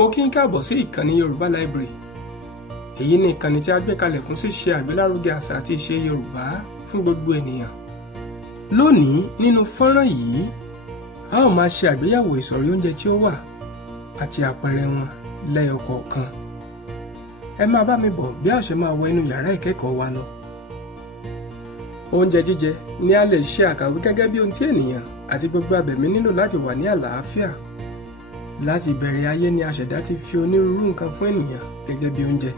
Mo kí yín káàbọ̀ sí ìkànnì Yoruba Library. Èyí ni ìkànnì tí a gbé kalẹ̀ fún ṣíṣe àgbélárugẹ àṣà àti ìṣe Yorùbá fún gbogbo ènìyàn. Lónìí nínú fọ́nrán yìí, a ó máa ṣe àgbéyẹ̀wò ìsọ̀rí oúnjẹ tí ó wà àti àpẹẹrẹ wọn lẹ́yọ kọ̀ọ̀kan. Ẹ máa bá mi bọ̀ bí a ṣe máa wọ inú yàrá ìkẹ́kọ̀ọ́ wa lọ. Oúnjẹ jíjẹ ni a lè ṣe àkàwé gẹ́gẹ́ bí ohun tí ènìyàn àti gbogbo abẹ̀mí nílò láti wà ní àlàáfíà. Láti ìbẹ̀rẹ̀ ayé ni aṣẹ̀dá ti fi onírúurú nǹkan fún ènìyàn gẹ́gẹ́ bí oúnjẹ.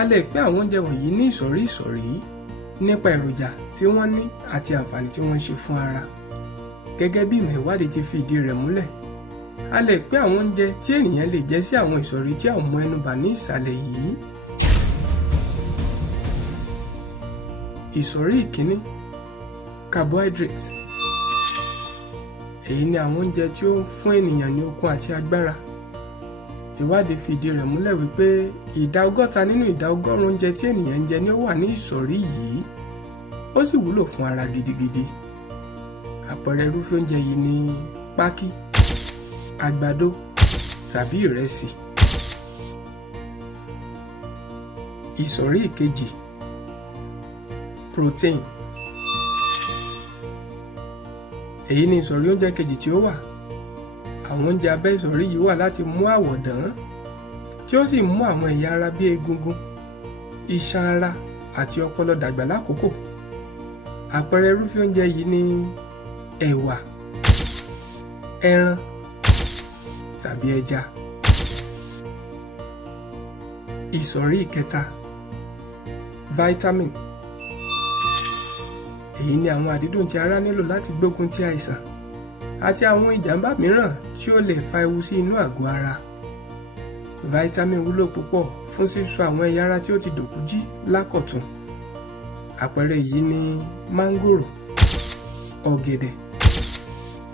A lè pín àwọn oúnjẹ wọ̀nyí ní ìsọ̀rí nípa èròjà tí wọ́n ní àti àǹfààní tí wọ́n ń ṣe fún ara. Gẹ́gẹ́ bí ìmọ̀ ìwádìí ti fi ìdí rẹ̀ múlẹ̀, a lè pín àwọn oúnjẹ tí ènìyàn lè jẹ sí àwọn ìsọ̀rí tí a ó mú ẹnu bà ní ìsàlẹ̀ yìí. Ìsọ̀rí ìkíní, carbohydrates. Èyí ni àwọn oúnjẹ tí ó ń fún ènìyàn ní okun àti agbára. Ìwádìí fi ìdí rẹ̀ múlẹ̀ wípé ìdá 60 nínú ìdá 100 oúnjẹ tí ènìyàn ń jẹ ni ó wà ní ìsọ̀rí yìí, ó sì wúlò fún ara gidigidi. Àpẹẹrẹ irúfẹ́ oúnjẹ yìí ni pákí, àgbàdo tàbí ìrẹsì. Ìsọ̀rí ìkejì, protein. Èyí ni ìsọ̀rí oúnjẹ kejì tí ó wà. Àwọn oúnjẹ abẹ́ ìsọ̀rí yìí wà láti mú àwọ̀ dán, tí ó sì mú àwọn ẹ̀yà ara bí egungun, iṣan ara àti ọpọlọ dàgbà lákòókò. Àpẹẹrẹ irúfẹ́ oúnjẹ yìí ni ẹ̀wà, ẹran tàbí ẹja. Ìsọ̀rí ìkẹta, vitamin. Èyí ni àwọn àdídùn tí ara nílò láti gbógun ti àìsàn àti àwọn ìjàmbá mìíràn tí ó lè fa ewu sí inú àgọ́ ara. Vitamin wúlò púpọ̀ fún sísọ àwọn ẹ̀yà ara tí ó ti dòkú jí lákọ̀tun. Àpẹẹrẹ yìí ni mángòrò, ọ̀gẹ̀dẹ̀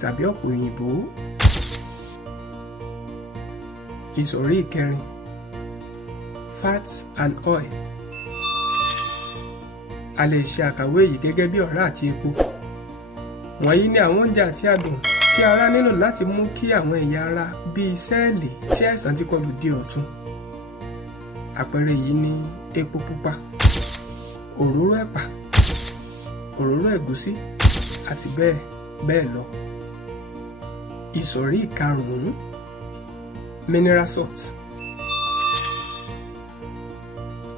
tàbí ọ̀pọ̀ òyìnbó. Ìsọ̀rí ìkẹrin, fats and oil. A lè ṣe àkàwé yìí gẹ́gẹ́ bí ọ̀rá àti epo. Wọ̀nyí ni àwọn oúnjẹ àti adùn tí ara nílò láti mú kí àwọn ẹ̀yà ara bíi sẹ́ẹ̀lì tí àìsàn ti kọlù di ọ̀tun. Àpẹẹrẹ yìí ni epo pupa, òróró ẹ̀pà, òróró ẹ̀gúsí àti bẹ́ẹ̀ bẹ́ẹ̀ lọ. Ìsọ̀rí ìkarùn-ún, mineral salt.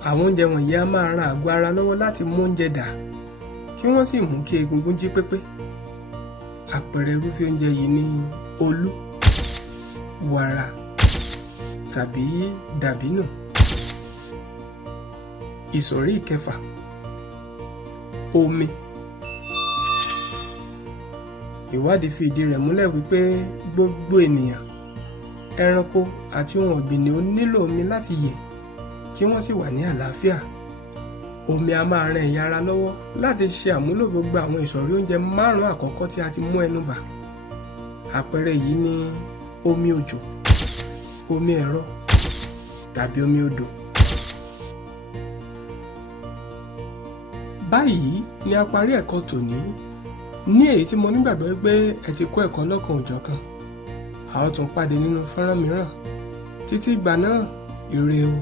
Àwọn oúnjẹ wọ̀nyí a máa ran àgọ́ ara lọ́wọ́ láti mú oúnjẹ dà, kí wọ́n sì mú kí egungun jí pépé. Àpẹẹrẹ irúfẹ́ oúnjẹ yìí ni olú, wàrà tàbí dàbínù. Ìsọ̀rí ìkẹfà, omi. Ìwádìí fi ìdí rẹ̀ múlẹ̀ wípé gbogbo ènìyàn, ẹranko àti ohun ọ̀gbìn ni ó nílò omi láti yè kí wọ́n sì wà ní àlàáfíà. Omi a máa ran ẹ̀yà ara lọ́wọ́ láti ṣe àmúlò gbogbo àwọn ìsọ̀rí oúnjẹ 5 àkọ́kọ́ tí a ti mú ẹnu bà. Àpẹẹrẹ yìí ni omi òjò, omi ẹ̀rọ tàbí omi odò. Báyìí ni a parí ẹ̀kọ́ tòní, ní èyí tí mo nígbàgbọ́ pé ẹ ti kọ́ ẹ̀kọ́ lọ́kan òjọ̀kan. A ó tún pàdé nínú fọ́nrán mìíràn. Títí ìgbà náà, ire o.